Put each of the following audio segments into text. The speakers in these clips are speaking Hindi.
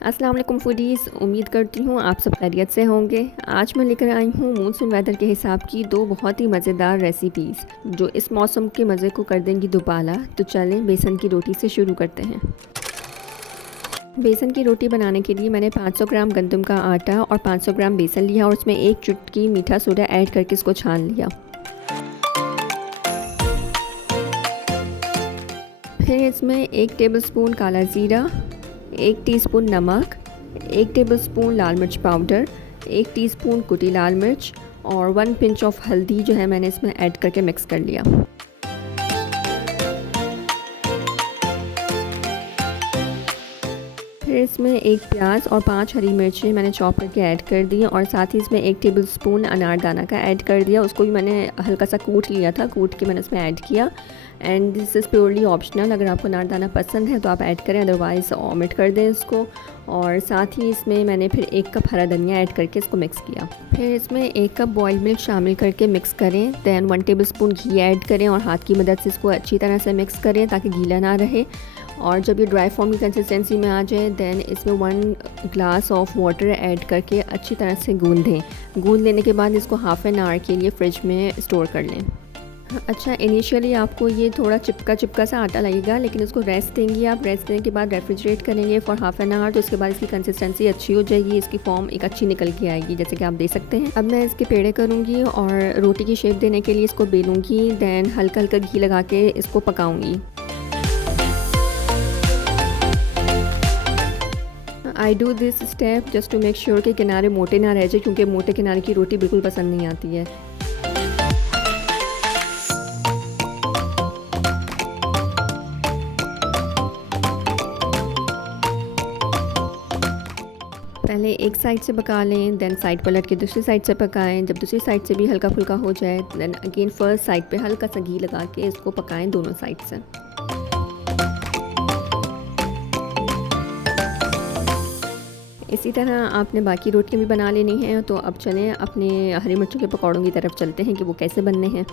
अस्सलाम वालेकुम फूडीज़, उम्मीद करती हूँ आप सब खैरियत से होंगे। आज मैं लेकर आई हूँ मानसून वेदर के हिसाब की दो बहुत ही मज़ेदार रेसिपीज़ जो इस मौसम के मज़े को कर देंगी दुबाला। तो चलें बेसन की रोटी से शुरू करते हैं। बेसन की रोटी बनाने के लिए मैंने 500 ग्राम गंदम का आटा और 500 ग्राम बेसन लिया और उसमें एक चुटकी मीठा सोडा ऐड करके इसको छान लिया। फिर इसमें 1 टेबलस्पून काला ज़ीरा, 1 टीस्पून नमक, 1 टेबलस्पून लाल मिर्च पाउडर, 1 टीस्पून कुटी लाल मिर्च और 1 पिंच ऑफ हल्दी जो है मैंने इसमें ऐड करके मिक्स कर लिया। फिर इसमें 1 प्याज और 5 हरी मिर्चें मैंने चॉप करके ऐड कर दी और साथ ही इसमें 1 टेबलस्पून अनारदाना का ऐड कर दिया। उसको भी मैंने हल्का सा कूट लिया था, कूट के मैंने इसमें ऐड किया। And this is purely optional, अगर आपको अनारदाना पसंद है तो आप ऐड करें, अदरवाइज़ ओमिट कर दें इसको। और साथ ही इसमें मैंने फिर 1 कप हरा धनिया ऐड करके इसको मिक्स किया। फिर इसमें 1 कप बॉयल मिल्क शामिल करके मिक्स करें। दैन 1 टेबलस्पून घी ऐड करें और हाथ की मदद से इसको अच्छी तरह से मिक्स करें ताकि गीला ना रहे। और जब ये ड्राई फॉर्म की कंसिस्टेंसी में आ जाए दैन इसमें 1 ग्लास ऑफ वाटर ऐड करके अच्छी तरह से गूंदें। गूंद लेने के बाद इसको हाफ़ एन आवर के लिए फ्रिज में स्टोर कर लें। अच्छा, इनिशियली आपको ये थोड़ा चिपका सा आटा लगेगा, लेकिन इसको रेस्ट देंगी आप। रेस्ट देने के बाद रेफ्रिजरेट करेंगे फॉर हाफ़ एन आवर, तो उसके बाद इसकी कंसिस्टेंसी अच्छी हो जाएगी, इसकी फॉर्म एक अच्छी निकल के आएगी, जैसे कि आप देख सकते हैं। अब मैं इसके पेड़े करूँगी और रोटी की शेप देने के लिए इसको बेलूँगी। दैन हल्का हल्का घी लगा के इसको पकाऊँगी। I do this step just to make sure कि किनारे मोटे ना रह जाए, क्योंकि मोटे किनारे की रोटी बिल्कुल पसंद नहीं आती है। पहले एक साइड से पका लें, देन साइड पलट के दूसरी साइड से पकाएं। जब दूसरी साइड से भी हल्का फुल्का हो जाए देन अगेन फर्स्ट साइड पे हल्का सा घी लगा के इसको पकाएं दोनों साइड से। इसी तरह आपने बाकी रोटियां भी बना लेनी हैं। तो अब चलें अपने हरी मिर्चों के पकौड़ों की तरफ चलते हैं कि वो कैसे बनने हैं।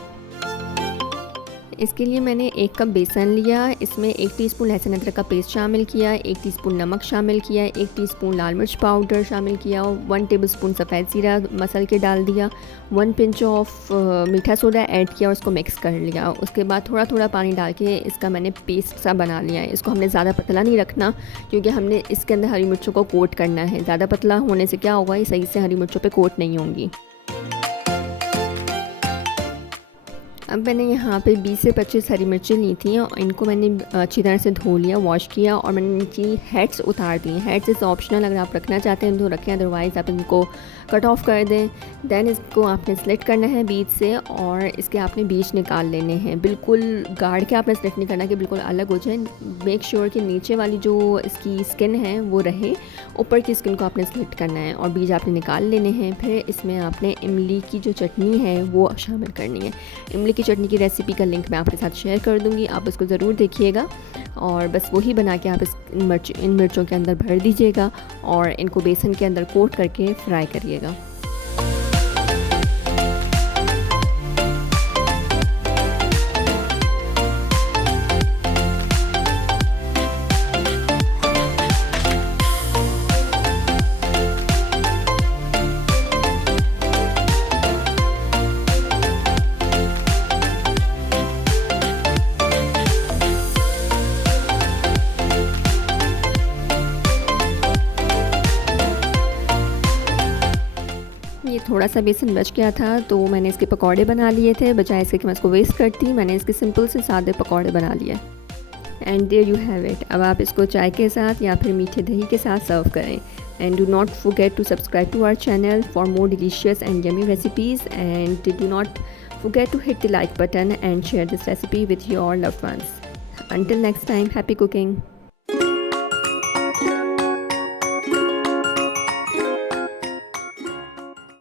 इसके लिए मैंने 1 कप बेसन लिया, इसमें 1 टीस्पून लहसुन अदरक का पेस्ट शामिल किया, 1 टीस्पून नमक शामिल किया, 1 टीस्पून लाल मिर्च पाउडर शामिल किया और 1 टेबलस्पून सफ़ेद ज़ीरा मसल के डाल दिया। 1 पिंच ऑफ मीठा सोडा ऐड किया और उसको मिक्स कर लिया। उसके बाद थोड़ा थोड़ा पानी डाल के इसका मैंने पेस्ट सा बना लिया है। इसको हमने ज़्यादा पतला नहीं रखना, क्योंकि हमने इसके अंदर हरी मिर्चों को कोट करना है। ज़्यादा पतला होने से क्या होगा, ये सही से हरी मिर्चों पर कोट नहीं होंगी। अब मैंने यहाँ पे 20 से 25 हरी मिर्चें ली थी और इनको मैंने अच्छी तरह से धो लिया, वॉश किया और मैंने इनकी हेड्स उतार दी। हेड्स इज़ ऑप्शनल, अगर आप रखना चाहते हैं तो रखें, अदरवाइज़ आप इनको कट ऑफ कर दें। दैन इसको आपने स्लिट करना है बीच से और इसके आपने बीज निकाल लेने हैं। बिल्कुल गाढ़ के आपने स्लिट नहीं करना कि बिल्कुल अलग हो जाए। मेक श्योर कि नीचे वाली जो इसकी स्किन है वो रहे, ऊपर की स्किन को आपने स्लिट करना है और बीज आपने निकाल लेने हैं। फिर इसमें आपने इमली की जो चटनी है वो शामिल करनी है। इमली की चटनी की रेसिपी का लिंक मैं आपके साथ शेयर कर दूंगी, आप इसको ज़रूर देखिएगा। और बस वही बना के आप इन मिर्चों के अंदर भर दीजिएगा और इनको बेसन के अंदर कोट करके फ्राई करिएगा। ये थोड़ा सा बेसन बच गया था तो मैंने इसके पकौड़े बना लिए थे। बजाय इसके कि मैं इसको वेस्ट करती, मैंने इसके सिंपल से सादे पकौड़े बना लिए। And there you have it. अब आप इसको चाय के साथ या फिर मीठे दही के साथ सर्व करें। And do not forget to subscribe to our channel for more delicious and yummy recipes. And do not forget to hit the like button and share this recipe with your loved ones. Until next time, happy cooking.